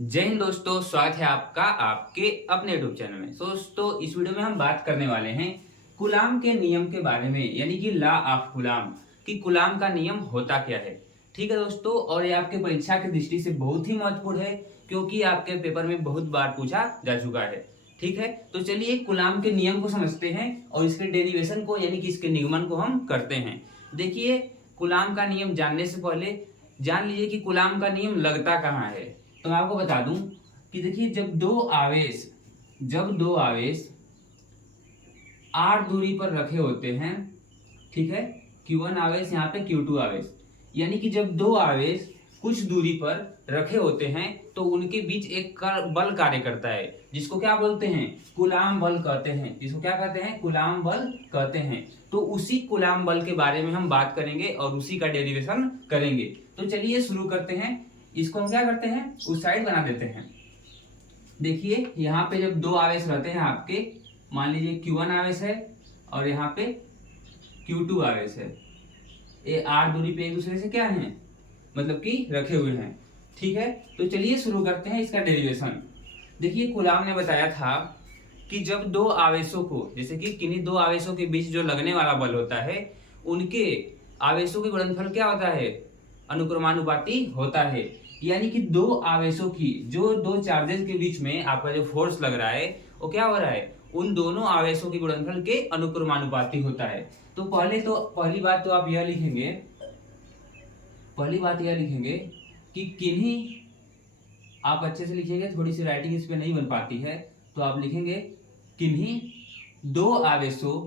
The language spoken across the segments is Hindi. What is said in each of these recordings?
जय हिंद दोस्तों, स्वागत है आपका आपके अपने यूट्यूब चैनल में। दोस्तों, इस वीडियो में हम बात करने वाले हैं कुलाम के नियम के बारे में, यानी कि लॉ ऑफ कुलाम कि कुलाम का नियम होता क्या है। ठीक है दोस्तों, और ये आपके परीक्षा की दृष्टि से बहुत ही महत्वपूर्ण है क्योंकि आपके पेपर में बहुत बार पूछा जा चुका है। ठीक है, तो चलिए कुलाम के नियम को समझते हैं और इसके डेरिवेशन को यानी कि इसके निगमन को हम करते हैं। देखिए, कुलाम का नियम जानने से पहले जान लीजिए कि कुलाम का नियम लगता कहाँ है। तो मैं आपको बता दूं कि देखिए, जब दो आवेश r दूरी पर रखे होते हैं, ठीक है, q1 आवेश यहाँ पे q2 आवेश, यानी कि जब दो आवेश कुछ दूरी पर रखे होते हैं तो उनके बीच एक बल कार्य करता है जिसको क्या बोलते हैं, कूलाम बल कहते हैं। जिसको क्या कहते हैं, कूलाम बल कहते हैं। तो उसी कूलाम बल के बारे में हम बात करेंगे और उसी का डेरिवेशन करेंगे। तो चलिए शुरू करते हैं। इसको हम क्या करते हैं, उस साइड बना देते हैं। देखिए, यहाँ पे जब दो आवेश रहते हैं आपके, मान लीजिए Q1 आवेश है और यहाँ पे Q2 आवेश है, ये r दूरी पे एक दूसरे से क्या है, मतलब कि रखे हुए हैं। ठीक है, तो चलिए शुरू करते हैं इसका डेरिवेशन। देखिए, कूलाम ने बताया था कि जब दो आवेशों को, जैसे कि किन्हीं दो आवेशों के बीच जो लगने वाला बल होता है, उनके आवेशों के गुणनफल क्या होता है, अनुक्रमानुपाती होता है। यानी कि दो आवेशों की, जो दो चार्जेस के बीच में आपका जो फोर्स लग रहा है वो क्या हो रहा है, उन दोनों आवेशों के गुणनफल के अनुक्रमानुपाती होता है। तो पहली बात तो आप यह लिखेंगे, कि किन्हीं, आप अच्छे से लिखिएगा, थोड़ी सी राइटिंग इस पे नहीं बन पाती है, तो आप लिखेंगे किन्हीं दो आवेशों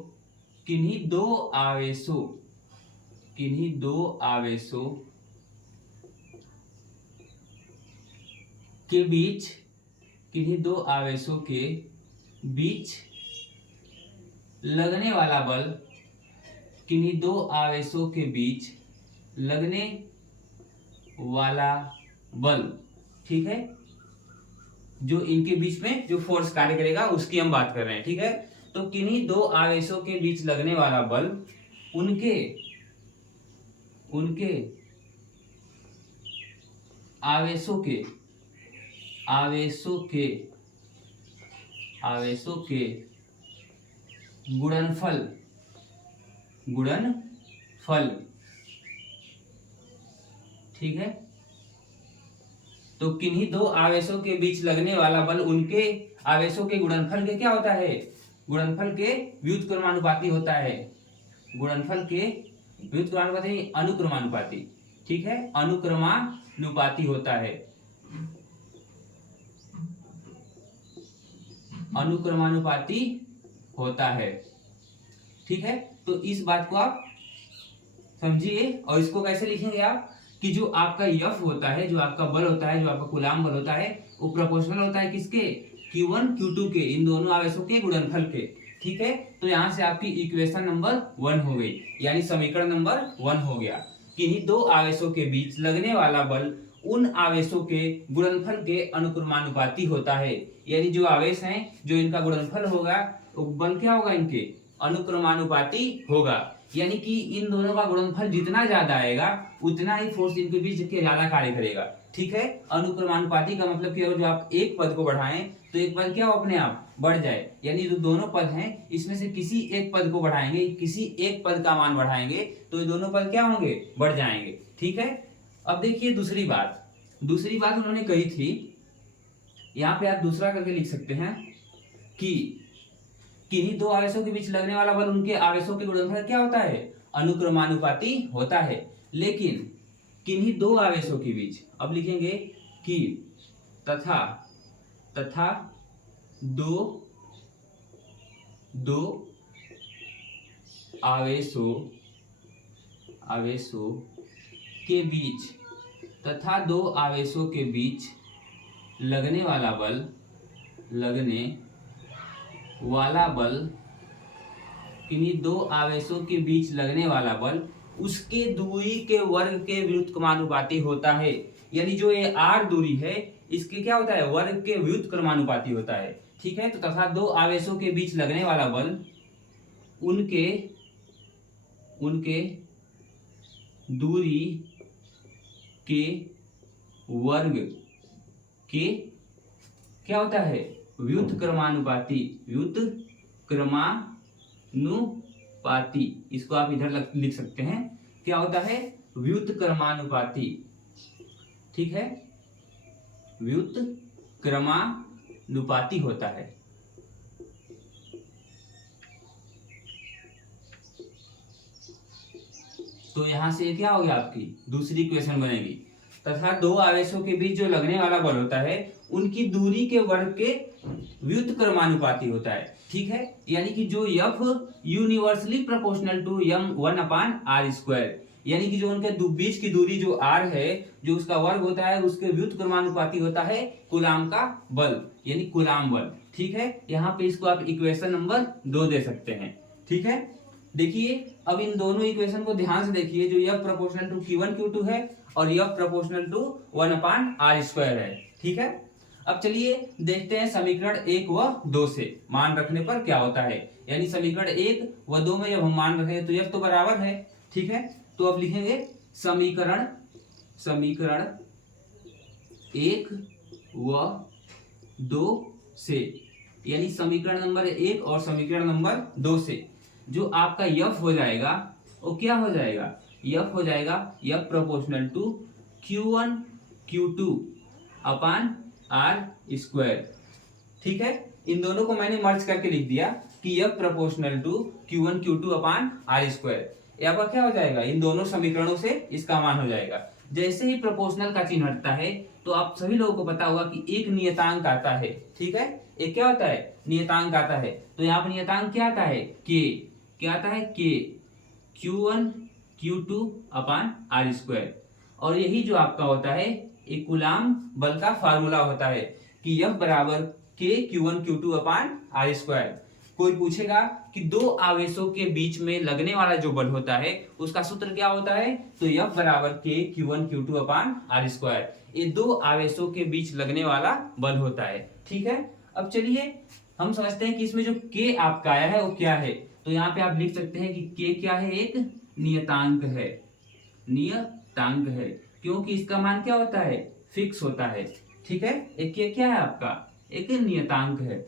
किन्हीं दो आवेशों किन्हीं दो आवेशों के बीच किन्हीं दो आवेशों के बीच लगने वाला बल, किन्हीं दो आवेशों के बीच लगने वाला बल, ठीक है, जो इनके बीच में जो फोर्स कार्य करेगा उसकी हम बात कर रहे हैं। ठीक है, तो किन्हीं दो आवेशों के बीच लगने वाला बल उनके उनके आवेशों के आवेशों के आवेशों के गुणनफल ठीक है, तो किन्हीं दो आवेशों के बीच लगने वाला बल उनके आवेशों के गुणनफल के क्या होता है, गुणनफल के व्युत्क्रमानुपाती होता है। गुणनफल के व्युत्क्रमानुपाती, अनुक्रमानुपाती, ठीक है, अनुक्रमानुपाती होता है। अनुक्रमानुपाती होता है। ठीक है, तो इस बात को आप समझिए। और इसको कैसे लिखेंगे आप, कि जो आपका F होता है, जो आपका बल होता है, जो आपका कूलाम बल होता है, वो प्रोपोर्शनल होता है किसके, Q1 Q2 के, इन दोनों आवेशों के गुणनफल के। ठीक है, तो यहां से आपकी इक्वेशन नंबर 1 हो गई, यानी समीकरण नंबर 1 हो गया। किन्हीं दो आवेशों के बीच लगने वाला बल उन आवेशों के गुणनफल के अनुक्रमानुपाती होता है। यानी जो आवेश हैं, जो इनका गुणनफल होगा, वो बल क्या होगा, इनके अनुक्रमानुपाती होगा। यानी कि इन दोनों का गुणनफल जितना ज्यादा आएगा उतना ही फोर्स इनके बीच के ज्यादा कार्य करेगा। ठीक है, अनुक्रमानुपाती का मतलब कि जो आप एक पद को बढ़ाएं तो एक पद क्या हो, अपने आप बढ़ जाए। यानी जो दोनों पद हैं इसमें से किसी एक पद को बढ़ाएंगे, किसी एक पद का मान बढ़ाएंगे तो ये दोनों पद क्या होंगे, बढ़ जाएंगे। ठीक है, अब देखिए दूसरी बात उन्होंने कही थी, यहाँ पे आप दूसरा करके लिख सकते हैं कि किन्हीं दो आवेशों के बीच लगने वाला बल उनके आवेशों के गुणनफल क्या होता है, अनुक्रमानुपाती होता है। लेकिन किन्हीं दो आवेशों के बीच, अब लिखेंगे कि तथा दो आवेशों के बीच लगने वाला बल किन्हीं दो आवेशों के बीच लगने वाला बल उसके दूरी के वर्ग के व्युत्क्रमानुपाती होता है। यानी जो ये r दूरी है इसके क्या होता है, वर्ग के व्युत्क्रमानुपाती होता है। ठीक है, तो तथा दो आवेशों के बीच लगने वाला बल उनके दूरी के वर्ग के क्या होता है, व्युत्क्रमानुपाती, व्युत्क्रमानुपाती, इसको आप इधर लिख सकते हैं, क्या होता है, व्युत्क्रमानुपाती, ठीक है, व्युत्क्रमानुपाती होता है। तो यहां से क्या हो गया, आपकी दूसरी इक्वेशन बनेगी, तथा दो आवेशों के बीच जो लगने वाला बल होता है उनकी दूरी के वर्ग के व्युत्क्रमानुपाती होता है, ठीक है। यानी कि जो F universally proportional to m1/r², यानी कि जो उनके बीच की दूरी जो r है, जो उसका वर्ग होता है, उसके व्युत्क्रमानुपाती होता है कूलाम का बल, यानी कूलाम बल, ठीक है। यहाँ पे इसको आप इक्वेशन नंबर 2 दे सकते हैं, ठीक है। देखिए अब इन दोनों इक्वेशन को ध्यान से देखिए, जो F proportional to Q1 Q2 है और F प्रोपोर्शनल टू 1/r² है, ठीक है। अब चलिए देखते हैं समीकरण 1 व 2 से मान रखने पर क्या होता है। यानी समीकरण 1 व 2 में जब हम मान रखें तो F तो बराबर है, ठीक है। तो अब लिखेंगे समीकरण 1 व 2 से, यानी समीकरण नंबर 1 और समीकरण नंबर 2 से जो आपका F हो जाएगा वो क्या हो जाएगा, F हो जाएगा F proportional to Q1 Q2/r², ठीक है। इन दोनों को मैंने मर्ज करके लिख दिया कि F proportional to Q1 Q2/r², यहाँ पर क्या हो जाएगा, इन दोनों समीकरणों से इसका मान हो जाएगा। जैसे ही प्रोपोर्शनल का चिन्ह हटता है तो आप सभी लोगों को पता होगा कि एक नियतांक आता है, ठीक है। एक क्या होता है, नियतांक आता है। तो यहाँ पर नियतांक क्या आता है, k, क्या आता है, k, Q1 Q2/r², और यही जो आपका होता है एक कूलाम बल का फार्मूला होता है कि F बराबर k Q1 Q2/r²। कोई पूछेगा कि दो आवेशों के बीच में लगने वाला जो बल होता है उसका सूत्र क्या होता है, तो F बराबर k Q1 Q2/r², ये दो आवेशों के बीच लगने वाला बल होता है, ठीक है। अब चलिए हम समझते हैं कि इसमें जो k आपका आया है वो क्या है। तो यहाँ पे आप लिख सकते हैं कि k क्या है, एक नियतांक है, नियतांक है, क्योंकि इसका मान क्या होता है, फिक्स होता है, ठीक है। एक k क्या है आपका, एक नियतांक है।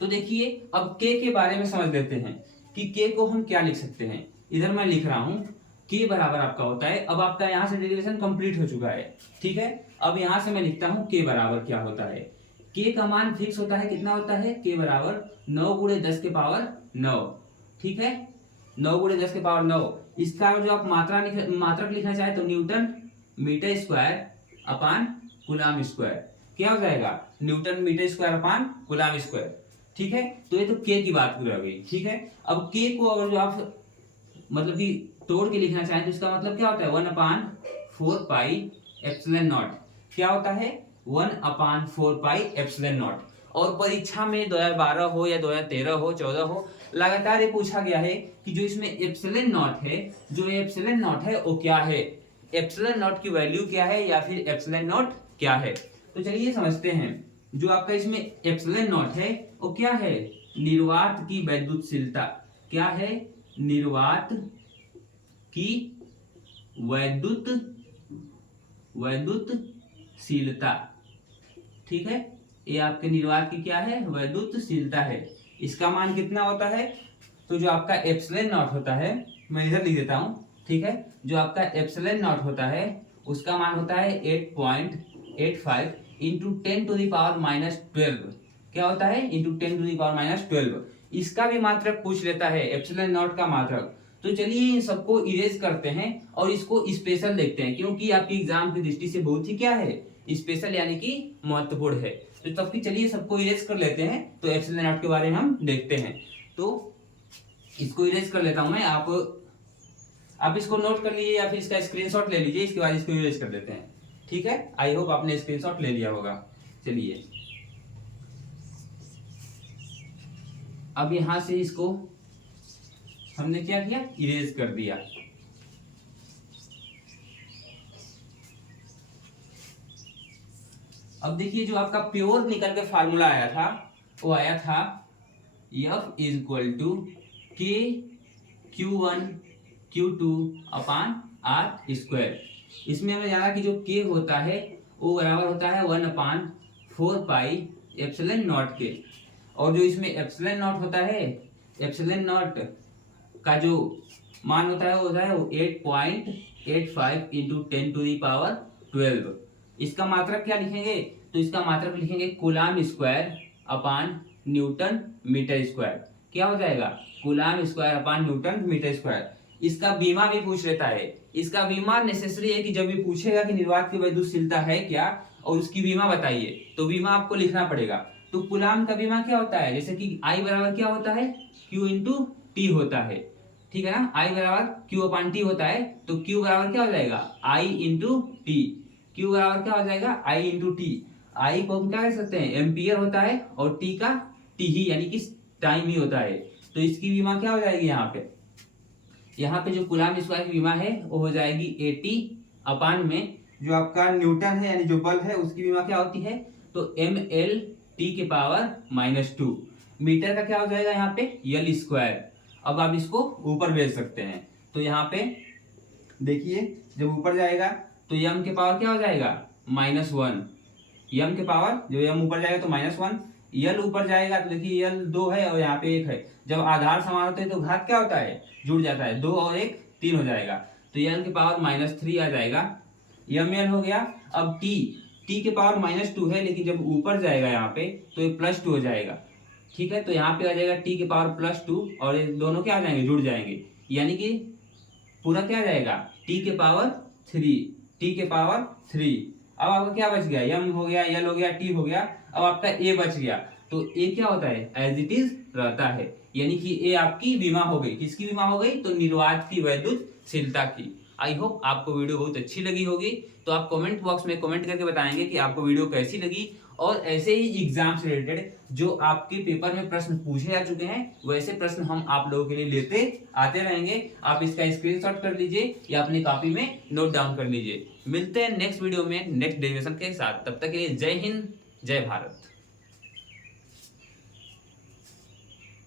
तो देखिए अब k के बारे में समझ लेते हैं कि k को हम क्या लिख सकते हैं। इधर मैं लिख रहा हूं k बराबर आपका होता है, अब आपका यहाँ से डेरिवेशन कंप्लीट हो चुका है, ठीक है। अब यहाँ से मैं लिखता हूँ k बराबर क्या होता है। k का मान फिक्स होता है, कितना होता है, k बराबर 9 × 10⁹ ठीक है, 9 × 10⁹। इसका जो आप मात्रक लिखना चाहे तो newton metre square coulomb square, क्या हो जाएगा, newton metre square coulomb square, ठीक है। तो ये तो k की बात पूरी हो गई, ठीक है। अब k को अगर जो आप मतलब कि तोड़ के लिखना चाहें तो इसका मतलब क्या होता है, 1/4πε0, क्या होता है, 1/4πε0। और परीक्षा में 2012 हो या 2013 हो 14 हो, लगातार ये पूछा गया है कि जो इसमें एप्सिलॉन नॉट है, जो एप्सिलॉन नॉट है वो क्या है, एप्सिलॉन नॉट की वैल्यू क्या है या फिर एप्सिलॉन नॉट क्या है। तो चलिए समझते हैं, जो आपका इसमें एप्सिलॉन नॉट है वो क्या है, निर्वात की वैद्युतशीलता, क्या है, निर्वात की वैद्युतशीलता, ठीक है। ये आपके निर्वात की क्या है, वैद्युतशीलता है। इसका मान कितना होता है, तो जो आपका एप्सिलॉन नॉट होता है, मैं इधर लिख देता हूं, ठीक है। जो आपका एप्सिलॉन नॉट होता है उसका मान होता है 8.85 × 10⁻⁻12, क्या होता है, × 10⁻⁻12। इसका भी मात्रक पूछ लेता है, एप्सिलॉन नॉट का मात्रक। तो चलिए इन सबको इरेज करते हैं और इसको स्पेशल देखते हैं, क्योंकि आपकी एग्जाम की दृष्टि से बहुत ही क्या है, स्पेशल यानी कि महत्वपूर्ण है। तो तब की चलिए सबको इरेज कर लेते हैं, तो एप्सिलॉन नॉट के बारे में हम देखते हैं। तो इसको इरेज कर लेता हूं मैं, आप इसको नोट कर लीजिए या फिर इसका स्क्रीनशॉट ले लीजिए, इसके बाद इसको इरेज कर देते हैं, ठीक है। आई होप आपने स्क्रीनशॉट ले लिया होगा। चलिए अब यहां से इसको हमने क्या किया, इरेज कर दिया। अब देखिए जो आपका प्योर निकल के फार्मूला आया था वो आया था F = k Q1 Q2/r²। इसमें हमें जाना कि जो k होता है वो बराबर होता है 1/4 पाई एप्सिलॉन नॉट के। और जो इसमें एप्सिलॉन नॉट होता है, एप्सिलॉन नॉट का जो मान होता है वो होता है 8.85 इंटू 10⁻12। इसका मात्रक क्या लिखेंगे, तो इसका मात्रक लिखेंगे coulomb square upon newton metre square. क्या हो जाएगा, coulomb square upon newton metre square. इसका बीमा भी पूछ लेता है। इसका बीमा नेसेसरी है कि जब भी पूछेगा कि निर्वात की वैद्युतशीलता है क्या और उसकी बीमा बताइए, तो बीमा आपको लिखना पड़ेगा। तो कूलाम का बीमा क्या होता है, जैसे कि आई बराबर क्या होता है, Q इंटू टी होता है, ठीक है ना। आई बराबर Q अपान टी होता है, तो Q बराबर क्या हो जाएगा, I इंटू टी। Q बराबर क्या हो जाएगा, I इंटू टी। आई को हम क्या कर सकते हैं, एम्पियर होता है, और टी का टी ही यानी कि टाइम ही होता है। तो इसकी बीमा क्या हो जाएगी, यहाँ पे जो कूलाम स्क्वायर की बीमा है वो हो जाएगी 80 अपान में जो आपका न्यूटन है यानी जो बल है उसकी बीमा क्या होती है, तो ml t के पावर -2। मीटर का क्या हो जाएगा यहाँ पे, यल स्क्वायर। अब आप इसको ऊपर भेज सकते हैं, तो यहाँ पे देखिए जब ऊपर जाएगा तो m के पावर क्या हो जाएगा, -1। m के पावर जो m ऊपर जाएगा तो -1, यल ऊपर जाएगा तो देखिए यल 2 है और यहाँ पे 1 है। जब आधार समान होते हैं तो घात क्या होता है, जुड़ जाता है, 2 और 1 3 हो जाएगा, तो यल के पावर -3 आ जाएगा। ml हो गया। अब t के पावर -2 है, लेकिन जब ऊपर जाएगा यहाँ पे तो ये +2 हो जाएगा, ठीक है। तो यहाँ पे आ जाएगा t के पावर +2 और ये दोनों क्या आ जाएंगे, जुड़ जाएंगे, यानी कि पूरा क्या आ जाएगा, t के पावर 3। अब आपका क्या बच गया, m हो गया, l हो गया, t हो गया। अब आपका a बच गया, तो a क्या होता है, एज इट इज रहता है, यानी कि a आपकी बीमा हो गई। किसकी बीमा हो गई, तो निर्वात की वैद्युतशीलता की। आई होप आपको वीडियो बहुत अच्छी लगी होगी। तो आप कमेंट बॉक्स में कमेंट करके बताएंगे कि आपको वीडियो कैसी लगी, और ऐसे ही एग्जाम से रिलेटेड जो आपके पेपर में प्रश्न पूछे जा चुके हैं वैसे प्रश्न हम आप लोगों के लिए लेते आते रहेंगे। आप इसका स्क्रीनशॉट कर लीजिए या अपनी कॉपी में नोट डाउन कर लीजिए। मिलते हैं नेक्स्ट वीडियो में नेक्स्ट डेरिवेशन के साथ, तब तक के लिए जय हिंद जय भारत।